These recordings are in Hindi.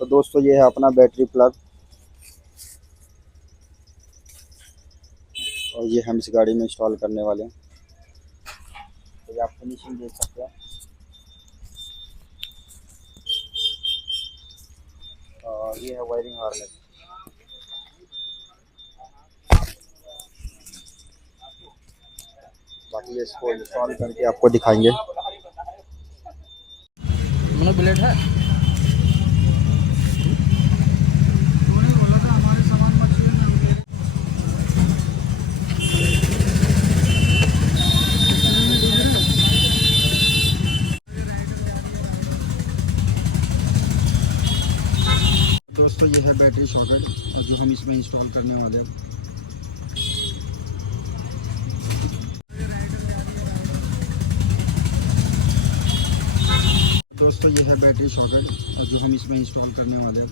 तो दोस्तों ये है अपना बैटरी प्लग, और ये हम इस गाड़ी में इंस्टॉल करने वाले हैं। तो ये आप फिनिशिंग देख सकते हैं। और ये है वायरिंग हार्नेस। बाकी ये इसको इंस्टॉल करके आपको दिखाएंगे। मोनो बुलेट है। दोस्तों ये है बैटरी सॉकेट जो हम इसमें इंस्टॉल करने वाले हैं। दोस्तों ये है बैटरी सॉकेट जो हम इसमें इंस्टॉल करने वाले हैं।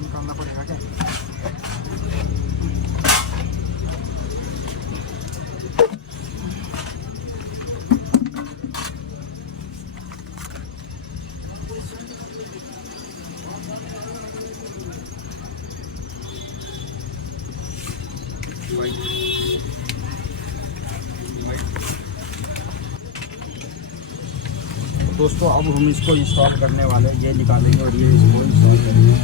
निकालना पड़ेगा क्या? तो दोस्तों अब हम इसको इंस्टॉल करने वाले हैं। ये निकालेंगे और ये इसको इंस्टॉल करेंगे।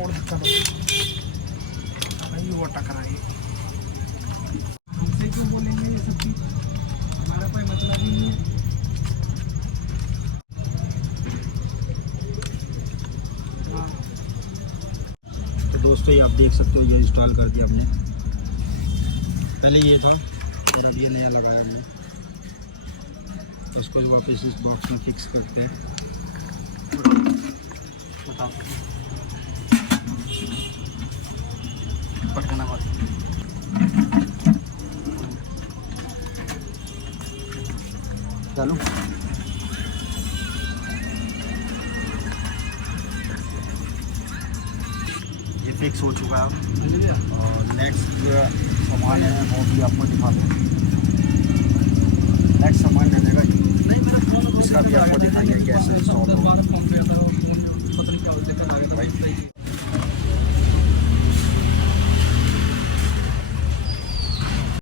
और दिक्कत वो टकराई हमसे क्यों बोलेंगे ये सब चीज, हमारा कोई मतलब ही नहीं है। तो दोस्तों ये आप देख सकते हो, ये इंस्टॉल कर दिया हमने। पहले ये था और अब ये नया लगाया हमने। तो उसको वापस इस बॉक्स में फिक्स करते हैं। पटकना बात चलो। ये फिक्स हो चुका है। और नेक्स्ट सामान है वो भी आपको दिखा दूँ। नेक्स्ट सामान लेने का इसका भी आपको दिखाएंगे कैसे इंस्टॉल होगा।